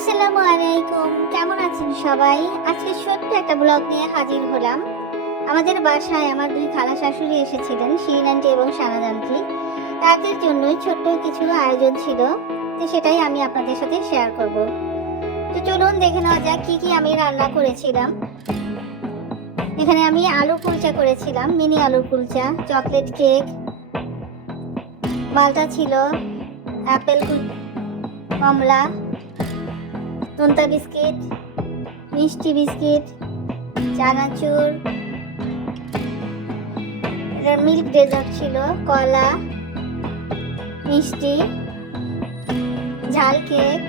আসসালামু আলাইকুম, কেমন আছেন সবাই? আজকে ছোট্ট একটা ব্লগ নিয়ে হাজির হলাম। আমাদের বাসায় আমার দুই খালা শাশুড়ি এসেছিলেন, শিরিন আন্টি এবং শাহনাজ আন্টি। তাদের জন্যই ছোট্ট কিছু আয়োজন ছিল, তো সেটাই আমি আপনাদের সাথে শেয়ার করব। তো চলুন দেখে নেওয়া যাক কি কি আমি রান্না করেছিলাম। এখানে আমি আলু কুলচা করেছিলাম, মিনি আলু কুলচা, চকলেট কেক, মালটা ছিল, অ্যাপেল কমলা, নোনতা বিস্কিট, মিষ্টি বিস্কিট, চানাচুর, মিল্ক ডেজার্ট ছিল, কলা, মিষ্টি, ঝাল কেক,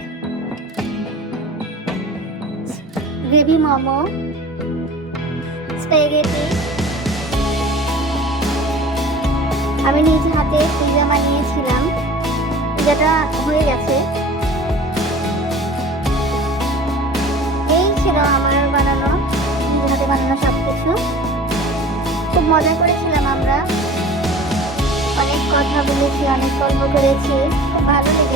গ্রেভি মোমো, স্প্যাগেটি। আমি নিজ হাতে পিৎজা বানিয়েছিলাম, পিৎজাটা হয়ে গেছে। এই ছিল আমার বানানো, নিজ হাতে বানানো সবকিছু। খুব মজা করেছিলাম আমরা, অনেক কথা বলেছি, অনেক গল্প করেছি, খুব ভালো লেগেছে।